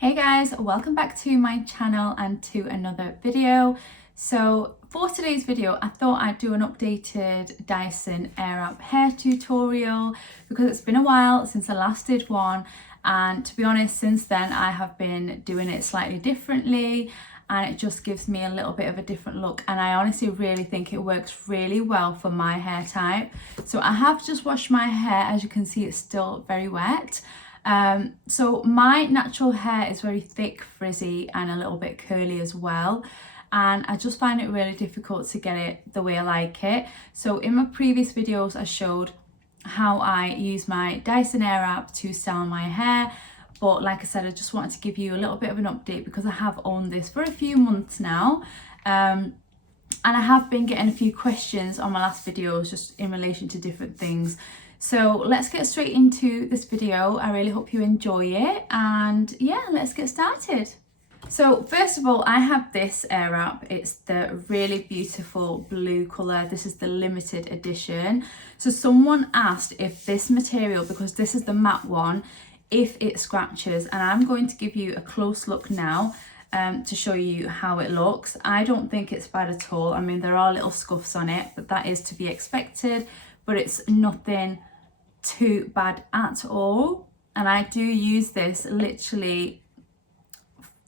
Hey guys, welcome back to my channel and to another video. So for today's video, I thought I'd do an updated Dyson Airwrap hair tutorial because it's been a while since I last did one, and to be honest, since then I have been doing it slightly differently and it just gives me a little bit of a different look, and I honestly really think it works really well for my hair type. So I have just washed my hair. As you can see, it's still very wet. So my natural hair is very thick, frizzy and a little bit curly as well, and I just find it really difficult to get it the way I like it. So in my previous videos I showed how I use my Dyson Airwrap to style my hair, but like I said, I just wanted to give you a little bit of an update because I have owned this for a few months now, and I have been getting a few questions on my last videos just in relation to different things. So let's get straight into this video. I really hope you enjoy it, and yeah, let's get started. So first of all, I have this Airwrap. It's the really beautiful blue colour. This is the limited edition. So someone asked if this material, because this is the matte one, if it scratches, and I'm going to give you a close look now to show you how it looks. I don't think it's bad at all. I mean, there are little scuffs on it, but that is to be expected, but it's nothing too bad at all. And I do use this literally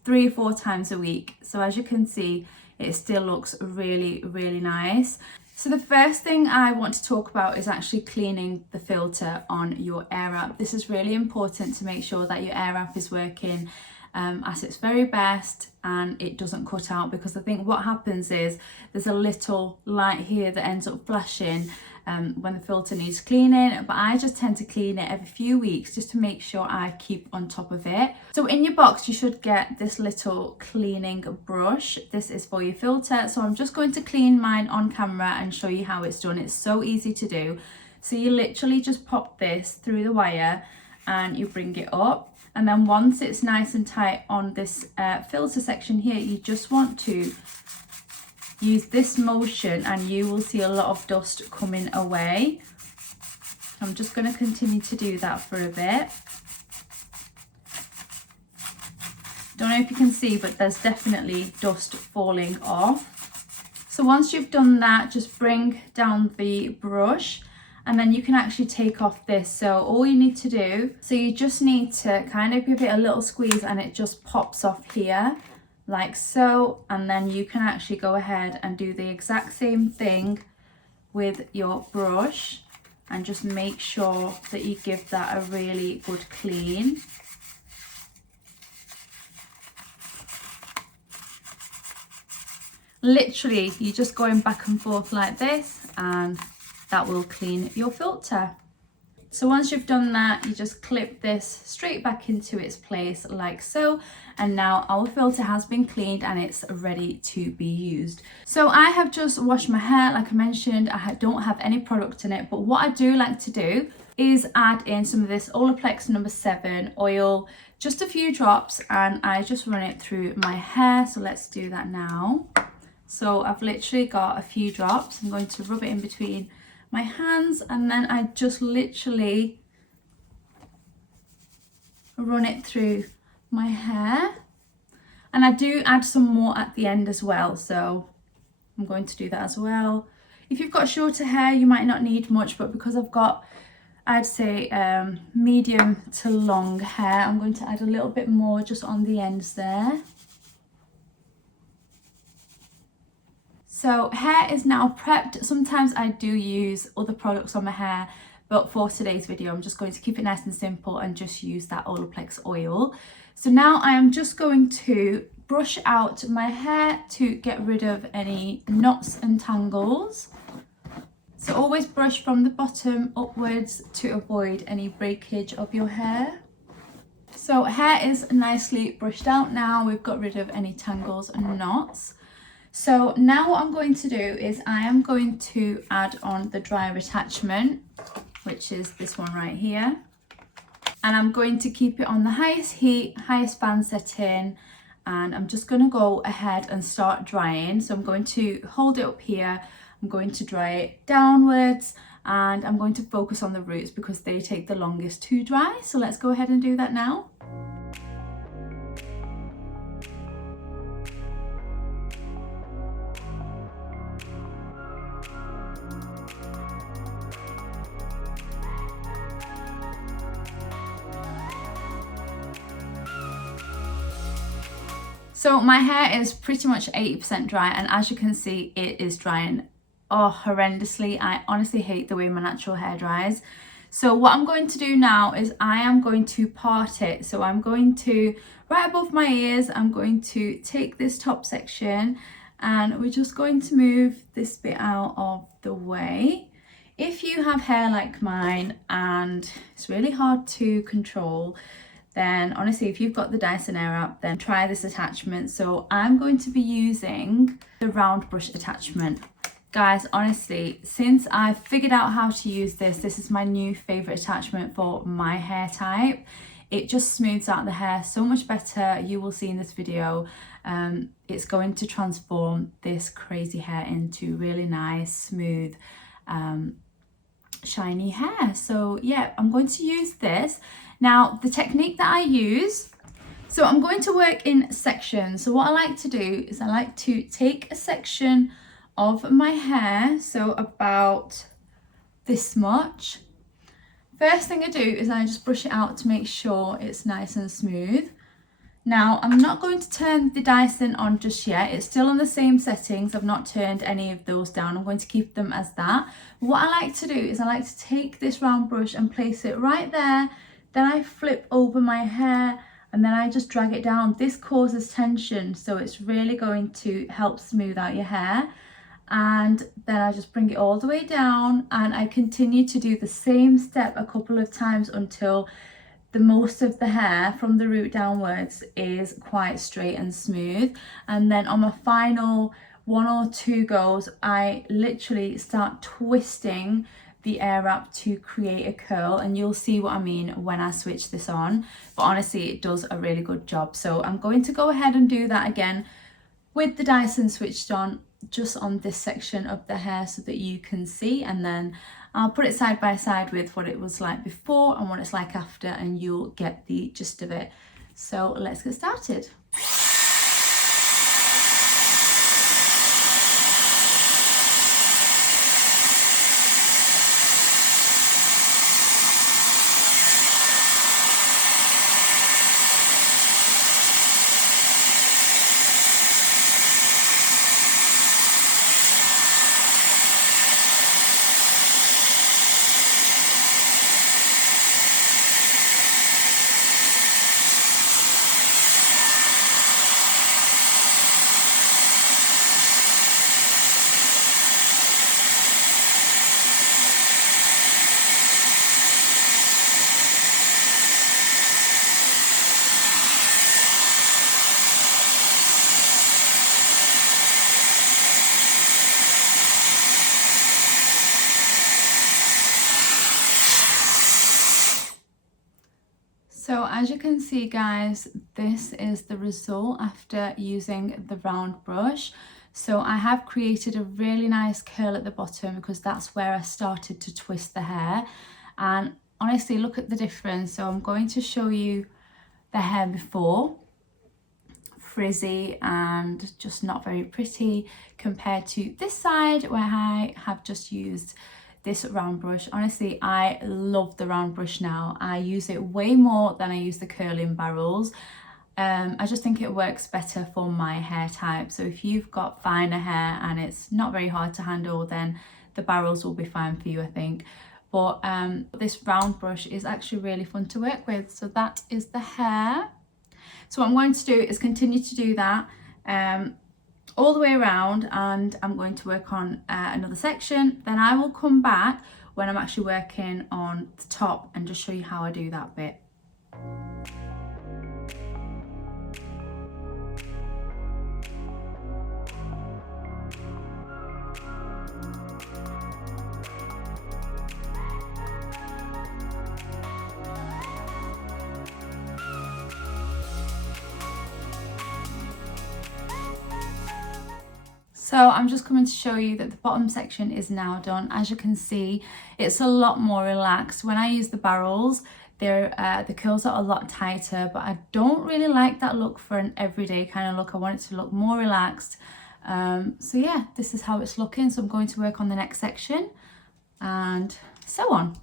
3 or 4 times a week, so as you can see, it still looks really nice. So the first thing I want to talk about is actually cleaning the filter on your Airwrap. This is really important to make sure that your Airwrap is working at its very best and it doesn't cut out, because I think what happens is there's a little light here that ends up flashing when the filter needs cleaning, but I just tend to clean it every few weeks just to make sure I keep on top of it. So in your box you should get this little cleaning brush. This is for your filter, so I'm just going to clean mine on camera and show you how it's done. It's so easy to do. So you literally just pop this through the wire and you bring it up, and then once it's nice and tight on this filter section here, you just want to use this motion and you will see a lot of dust coming away. I'm just going to continue to do that for a bit. Don't know if you can see, but there's definitely dust falling off. So once you've done that, just bring down the brush and then you can actually take off this. So all you need to do, so you just need to kind of give it a little squeeze and it just pops off here like so, and then you can actually go ahead and do the exact same thing with your brush and just make sure that you give that a really good clean. Literally, you're just going back and forth like this and that will clean your filter. So once you've done that, you just clip this straight back into its place like so, and now our filter has been cleaned and it's ready to be used. So I have just washed my hair. Like I mentioned, I don't have any product in it, but what I do like to do is add in some of this Olaplex number 7 oil, just a few drops, and I just run it through my hair. So let's do that now. So I've literally got a few drops. I'm going to rub it in between my hands and then I just literally run it through my hair, and I do add some more at the end as well, so I'm going to do that as well. If you've got shorter hair you might not need much, but because I've got, I'd say medium to long hair, I'm going to add a little bit more just on the ends there. So hair is now prepped. Sometimes I do use other products on my hair, but for today's video I'm just going to keep it nice and simple and just use that Olaplex oil. So now I am just going to brush out my hair to get rid of any knots and tangles. So always brush from the bottom upwards to avoid any breakage of your hair. So hair is nicely brushed out now. We've got rid of any tangles and knots. So now what I'm going to do is I am going to add on the dryer attachment, which is this one right here. And I'm going to keep it on the highest heat, highest fan setting, and I'm just going to go ahead and start drying. So I'm going to hold it up here, I'm going to dry it downwards, and I'm going to focus on the roots because they take the longest to dry. So let's go ahead and do that now. So my hair is pretty much 80% dry, and as you can see, it is drying horrendously. I honestly hate the way my natural hair dries. So what I'm going to do now is I am going to part it. So I'm going to, right above my ears, I'm going to take this top section and we're just going to move this bit out of the way. If you have hair like mine and it's really hard to control, then honestly, if you've got the Dyson Airwrap, then try this attachment. So I'm going to be using the round brush attachment. Guys, honestly, since I've figured out how to use this, this is my new favorite attachment for my hair type. It just smooths out the hair so much better. You will see in this video, it's going to transform this crazy hair into really nice, smooth, shiny hair. So yeah, I'm going to use this. Now, the technique that I use, so I'm going to work in sections. So what I like to do is I like to take a section of my hair, so about this much. First thing I do is I just brush it out to make sure it's nice and smooth. Now, I'm not going to turn the Dyson on just yet. It's still on the same settings. I've not turned any of those down. I'm going to keep them as that. What I like to do is I like to take this round brush and place it right there. Then I flip over my hair and then I just drag it down. This causes tension, so it's really going to help smooth out your hair. And then I just bring it all the way down and I continue to do the same step a couple of times until the most of the hair from the root downwards is quite straight and smooth. And then on my final 1 or 2 goes, I literally start twisting the Airwrap to create a curl, and you'll see what I mean when I switch this on. But honestly, it does a really good job. So I'm going to go ahead and do that again with the Dyson switched on, just on this section of the hair so that you can see, and then I'll put it side by side with what it was like before and what it's like after, and you'll get the gist of it. So let's get started. So as you can see, guys, this is the result after using the round brush. So I have created a really nice curl at the bottom because that's where I started to twist the hair. And honestly, look at the difference. So I'm going to show you the hair before, frizzy and just not very pretty, compared to this side where I have just used this round brush. Honestly, I love the round brush now. I use it way more than I use the curling barrels. I just think it works better for my hair type. So if you've got finer hair and it's not very hard to handle, then the barrels will be fine for you, I think. But this round brush is actually really fun to work with. So that is the hair. So what I'm going to do is continue to do that all the way around, and I'm going to work on another section. Then I will come back when I'm actually working on the top and just show you how I do that bit. So I'm just coming to show you that the bottom section is now done. As you can see, it's a lot more relaxed. When I use the barrels, the curls are a lot tighter, but I don't really like that look for an everyday kind of look. I want it to look more relaxed. So yeah, this is how it's looking. So I'm going to work on the next section and so on.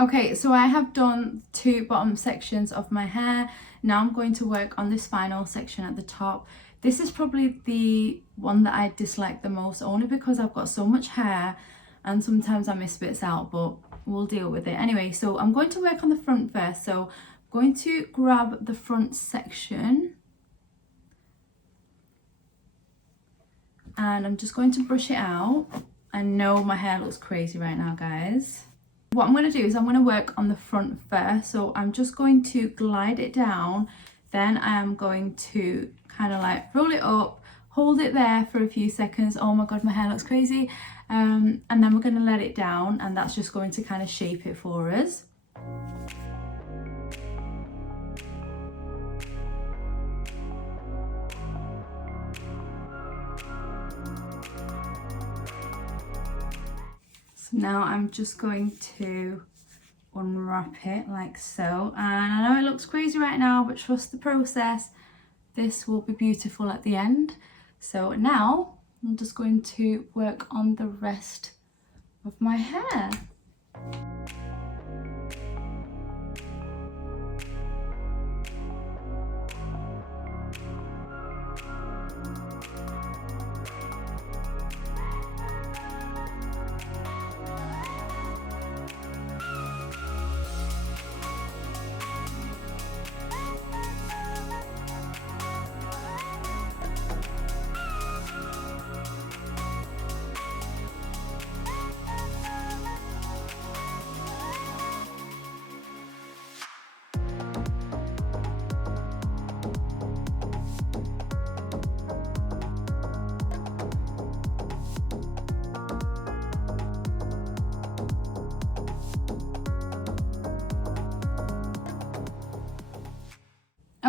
Okay, so I have done 2 bottom sections of my hair. Now I'm going to work on this final section at the top. This is probably the one that I dislike the most, only because I've got so much hair and sometimes I miss bits out, but we'll deal with it. Anyway, so I'm going to work on the front first. So I'm going to grab the front section and I'm just going to brush it out. I know my hair looks crazy right now, guys. What I'm going to do is I'm going to work on the front first. So I'm just going to glide it down. Then I am going to kind of like roll it up, hold it there for a few seconds. Oh my God, my hair looks crazy. And then we're going to let it down, and that's just going to kind of shape it for us. Now I'm just going to unwrap it like so, and I know it looks crazy right now, but trust the process. This will be beautiful at the end. So now I'm just going to work on the rest of my hair.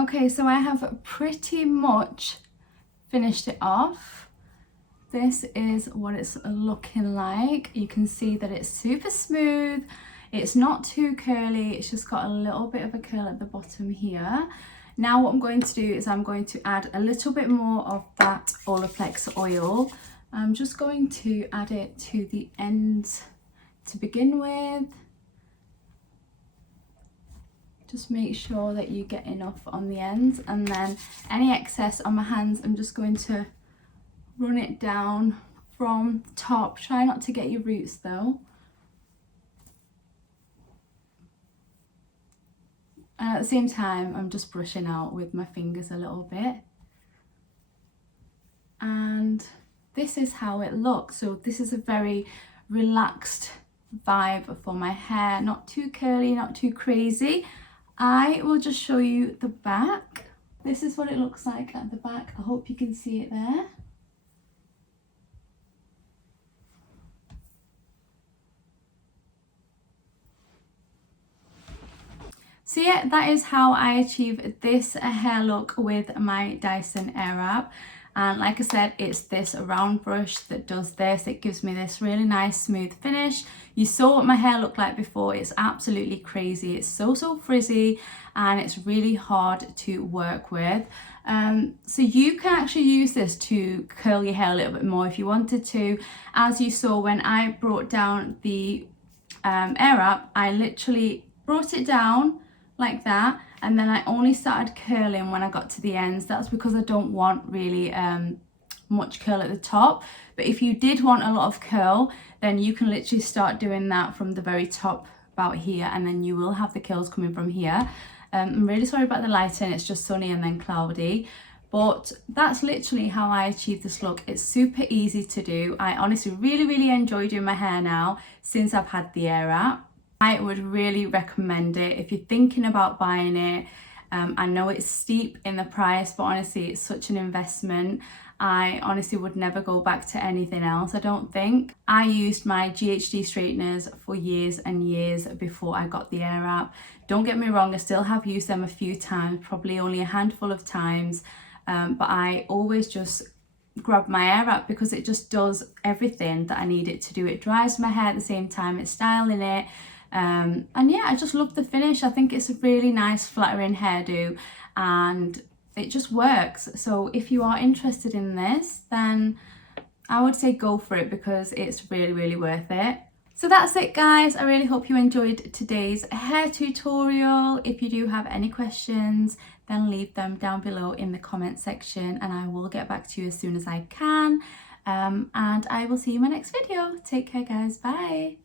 Okay, so I have pretty much finished it off. This is what it's looking like. You can see that it's super smooth. It's not too curly. It's just got a little bit of a curl at the bottom here. Now what I'm going to do is I'm going to add a little bit more of that Olaplex oil. I'm just going to add it to the ends to begin with. Just make sure that you get enough on the ends, and then any excess on my hands, I'm just going to run it down from the top. Try not to get your roots though. And at the same time, I'm just brushing out with my fingers a little bit. And this is how it looks. So this is a very relaxed vibe for my hair. Not too curly, not too crazy. I will just show you the back. This is what it looks like at the back. I hope you can see it there. So yeah, that is how I achieve this hair look with my Dyson Airwrap. And like I said, it's this round brush that does this. It gives me this really nice smooth finish. You saw what my hair looked like before. It's absolutely crazy. It's so frizzy, and it's really hard to work with. So you can actually use this to curl your hair a little bit more if you wanted to. As you saw when I brought down the Airwrap, I literally brought it down like that, and then I only started curling when I got to the ends. That's because I don't want really much curl at the top. But if you did want a lot of curl, then you can literally start doing that from the very top about here, and then you will have the curls coming from here. I'm really sorry about the lighting, it's just sunny and then cloudy. But that's literally how I achieve this look. It's super easy to do. I honestly really enjoy doing my hair now since I've had the Airwrap. I would really recommend it if you're thinking about buying it. I know it's steep in the price, but honestly, it's such an investment. I honestly would never go back to anything else, I don't think. I used my GHD straighteners for years and years before I got the Airwrap. Don't get me wrong, I still have used them a few times, probably only a handful of times, but I always just grab my Airwrap because it just does everything that I need it to do. It dries my hair at the same time, it's styling it. And yeah, I just love the finish. I think it's a really nice flattering hairdo, and it just works. So if you are interested in this, then I would say go for it because it's really worth it. So that's it guys, I really hope you enjoyed today's hair tutorial. If you do have any questions, then leave them down below in the comment section and I will get back to you as soon as I can. And I will see you in my next video. Take care guys, bye.